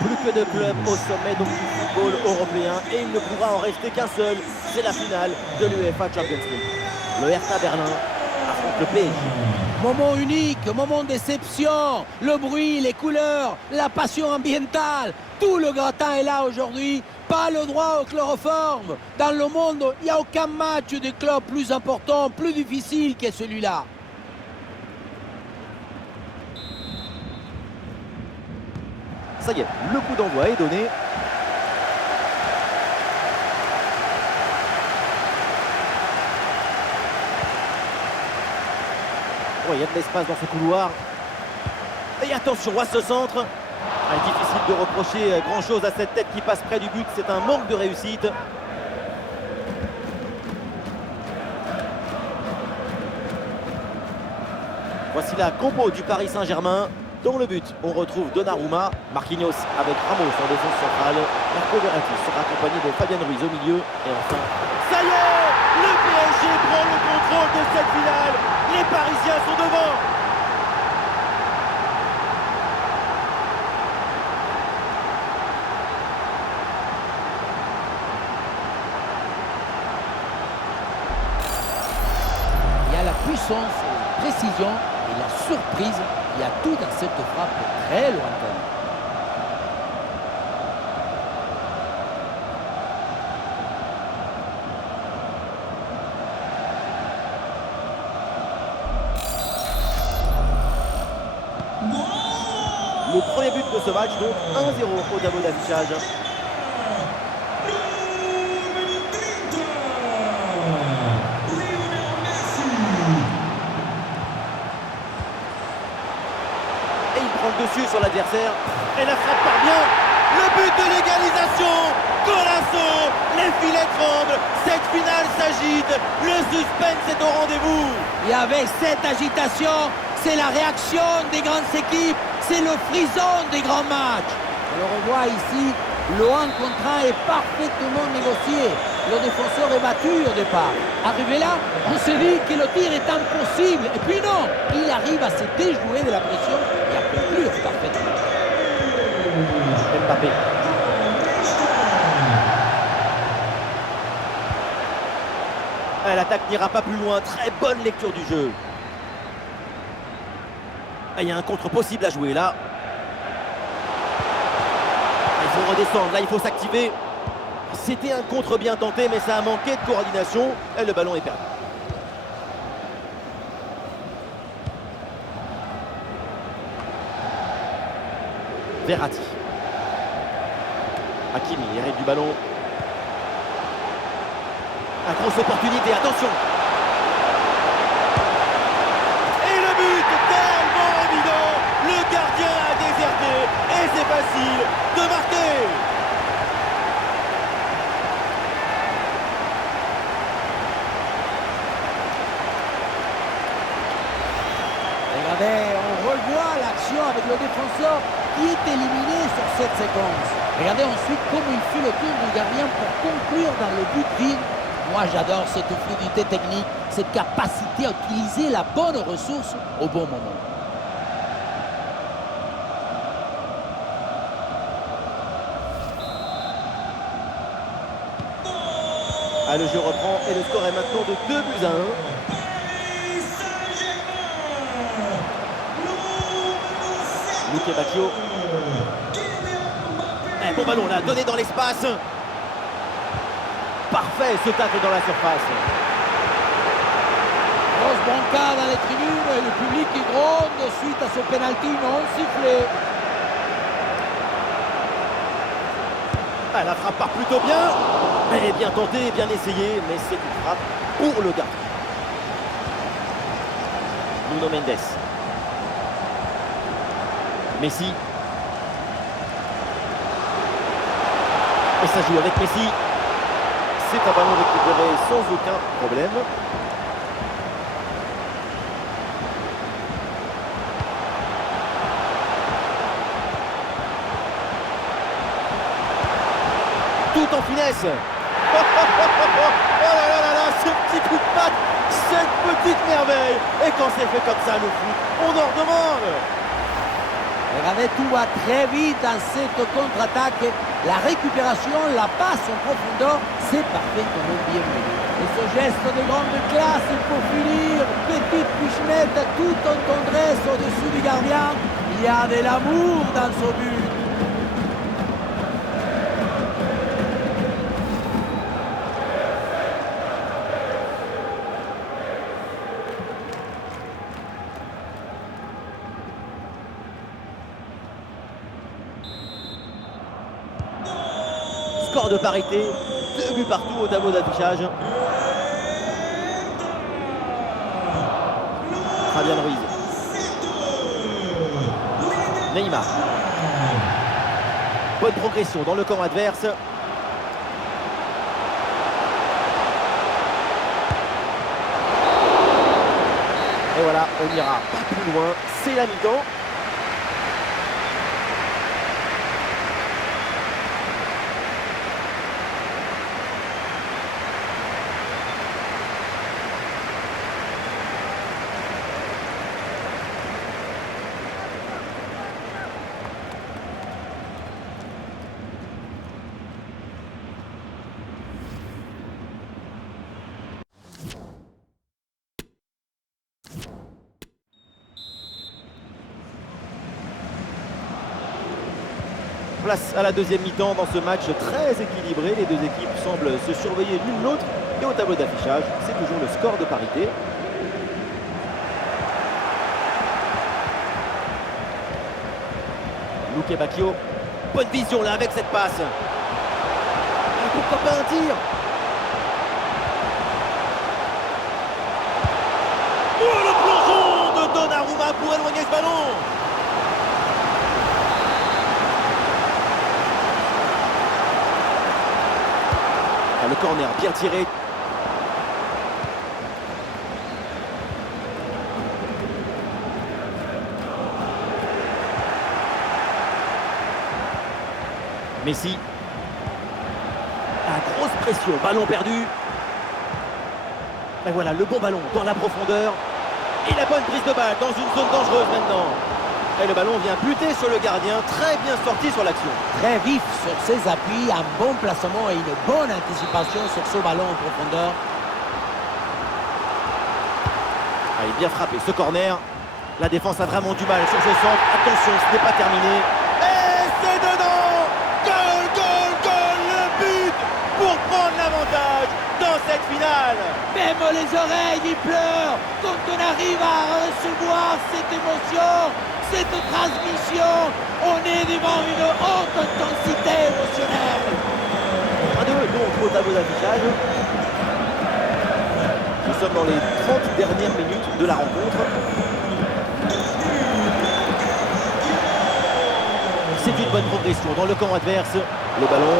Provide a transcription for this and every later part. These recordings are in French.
Plus que de clubs au sommet donc du football européen et il ne pourra en rester qu'un seul, c'est la finale de l'UEFA Champions League. Le Hertha Berlin affronte le PSG. Moment unique, moment déception, le bruit, les couleurs, la passion ambientale, tout le gratin est là aujourd'hui, pas le droit au chloroforme. Dans le monde, il n'y a aucun match de club plus important, plus difficile que celui-là. Ça y est, le coup d'envoi est donné. Oh, il y a de l'espace dans ce couloir. Et attention à ce centre. Difficile de reprocher grand-chose à cette tête qui passe près du but. C'est un manque de réussite. Voici la compo du Paris Saint-Germain. Dans le but, on retrouve Donnarumma, Marquinhos avec Ramos en défense centrale. Marco Verratti sera accompagné de Fabien Ruiz au milieu. Et enfin, ça y est, le PSG prend le contrôle de cette finale. Les Parisiens sont devant. Il y a la puissance, la précision et la surprise. Il y a tout dans cette frappe très lointaine. Le premier but de ce match, donc 1-0 au tableau d'affichage. Et il prend le dessus sur l'adversaire. Et la frappe part bien. Le but de l'égalisation. Golasso. Les filets tremblent. Cette finale s'agite. Le suspense est au rendez-vous. Et avec cette agitation, c'est la réaction des grandes équipes. C'est le frisson des grands matchs. On le revoit ici, le 1 contre 1 est parfaitement négocié. Le défenseur est battu au départ. Arrivé là, on se dit que le tir est impossible. Et puis non, il arrive à se déjouer de la pression et à conclure parfaitement. Mbappé. L'attaque n'ira pas plus loin. Très bonne lecture du jeu. Il y a un contre possible à jouer là. Il faut redescendre, là il faut s'activer. C'était un contre bien tenté mais ça a manqué de coordination et le ballon est perdu. Verratti. Hakimi hérite du ballon. Une grosse opportunité, attention. Le gardien a déserté et c'est facile de marquer. Regardez, on revoit l'action avec le défenseur qui est éliminé sur cette séquence. Regardez ensuite comment il fait le tour du gardien pour conclure dans le but vide. Moi j'adore cette fluidité technique, cette capacité à utiliser la bonne ressource au bon moment. Le jeu reprend et le score est maintenant de 2-1. Luke Bacchio. Bon ballon là, donné dans l'espace. Parfait ce tacle dans la surface. Grosse bronca dans les tribunes et le public qui gronde suite à ce penalty non sifflé. La frappe part plutôt bien. Elle est bien tentée, bien essayée, mais c'est une frappe pour le gardien. Nuno Mendes. Messi. Et ça joue avec Messi. C'est un ballon récupéré sans aucun problème. Tout en finesse. Oh là là là là, ce petit coup de patte, cette petite merveille. Et quand c'est fait comme ça, le foot, on en redemande. Regardez, tout va très vite dans cette contre-attaque. La récupération, la passe en profondeur, c'est parfaitement bienvenu. Et ce geste de grande classe pour finir, petite pichenette tout en tendresse au-dessus du gardien. Il y a de l'amour dans ce but. Score de parité, 2 buts partout au tableau d'affichage. Fabian Ruiz. Neymar. Bonne progression dans le camp adverse. Et voilà, on n'ira pas plus loin. C'est la mi-temps. Place à la deuxième mi-temps dans ce match très équilibré. Les deux équipes semblent se surveiller l'une l'autre. Et au tableau d'affichage, c'est toujours le score de parité. Luque Bacchio. Bonne vision là avec cette passe. Et pourquoi pas un tir? Oh, le plongeon de Donnarumma pour éloigner ce ballon. Le corner bien tiré. Messi. La grosse pression, ballon perdu. Et voilà le bon ballon dans la profondeur. Et la bonne prise de balle dans une zone dangereuse maintenant. Et le ballon vient buter sur le gardien, très bien sorti sur l'action. Très vif sur ses appuis, un bon placement et une bonne anticipation sur ce ballon en profondeur. Allez, bien frappé ce corner. La défense a vraiment du mal sur ce centre. Attention, ce n'est pas terminé. Et c'est dedans. Goal, goal, goal, le but pour prendre l'avantage dans cette finale. Même les oreilles y pleurent quand on arrive à recevoir cette émotion. Cette transmission, on est devant une haute intensité émotionnelle. 1-2 donc au tableau d'affichage. Nous sommes dans les 30 dernières minutes de la rencontre. C'est une bonne progression dans le camp adverse. Le ballon,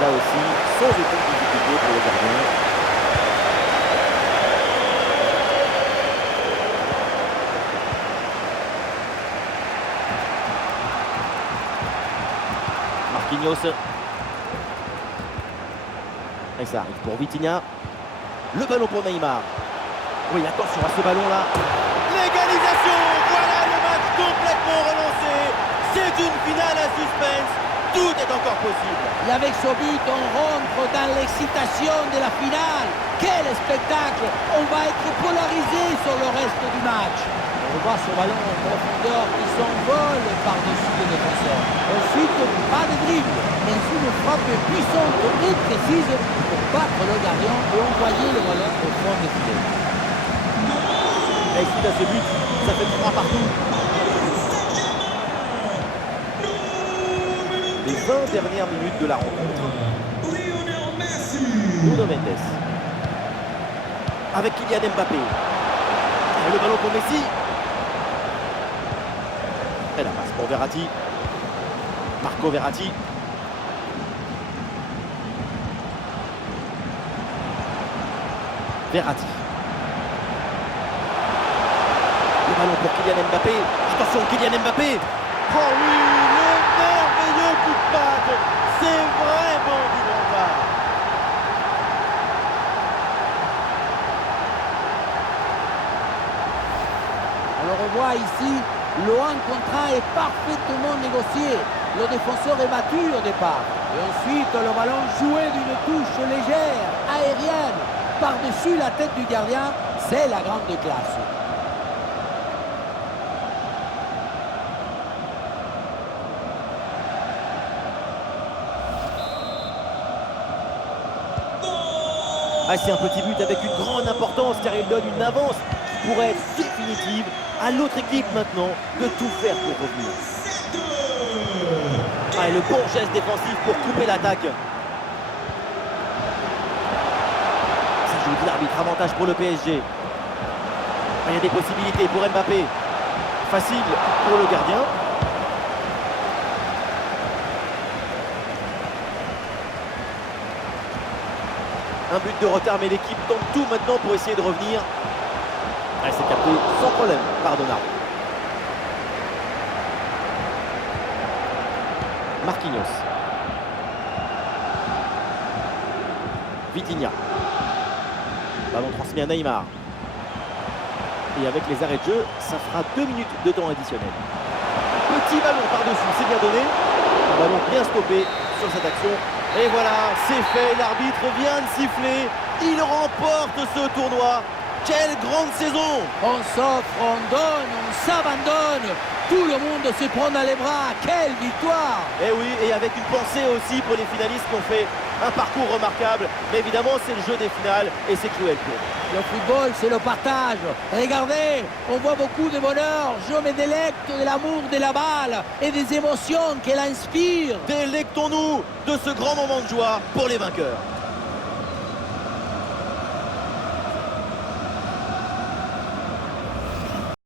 là aussi, sans aucune difficulté pour le gardien. Marquinhos. Et ça arrive pour Vitinha. Le ballon pour Neymar. Oui, attention à ce ballon-là. L'égalisation. Voilà le match complètement relancé. C'est une finale à suspense. Tout est encore possible. Et avec ce but, on rentre dans l'excitation de la finale. Quel spectacle! On va être polarisé sur le reste du match. On voit ce ballon en profondeur qui s'envole par-dessus le défenseur. Ensuite, pas de dribble, mais une frappe puissante et précise pour battre le gardien et envoyer le ballon au fond des filets. Et suite à ce but, ça fait 3 partout. Les 20 dernières minutes de la rencontre. Nuno Mendes. Avec Kylian Mbappé. Et le ballon pour Messi. Et la passe pour Verratti. Marco Verratti. Verratti. Le ballon pour Kylian Mbappé. Attention, Kylian Mbappé. Oh oui, le merveilleux coup de patte. C'est vraiment du grand art. On le revoit ici, Le 1 contre 1 est parfaitement négocié. Le défenseur est battu au départ. Et ensuite, le ballon joué d'une touche légère, aérienne, par-dessus la tête du gardien. C'est la grande classe. Ah, c'est un petit but avec une grande importance car il donne une avance qui pourrait être définitive. À l'autre équipe maintenant de tout faire pour revenir. Ah, et le bon geste défensif pour couper l'attaque. Ça joue de l'arbitre, avantage pour le PSG. Ah, il y a des possibilités pour Mbappé. Facile pour le gardien. Un but de retard, mais l'équipe tente tout maintenant pour essayer de revenir. Elle s'est captée sans problème par Donnarumma. Marquinhos. Vitinha. Ballon transmis à Neymar. Et avec les arrêts de jeu, ça fera 2 minutes de temps additionnel. Petit ballon par-dessus, c'est bien donné. Un ballon bien stoppé sur cette action. Et voilà, c'est fait, l'arbitre vient de siffler. Il remporte ce tournoi. Quelle grande saison! On s'offre, on donne, on s'abandonne. Tout le monde se prend dans les bras. Quelle victoire! Et oui, et avec une pensée aussi pour les finalistes qui ont fait un parcours remarquable. Mais évidemment, c'est le jeu des finales et c'est cruel pour eux. Le football, c'est le partage. Regardez, on voit beaucoup de bonheur. Je me délecte de l'amour de la balle et des émotions qu'elle inspire. Délectons-nous de ce grand moment de joie pour les vainqueurs.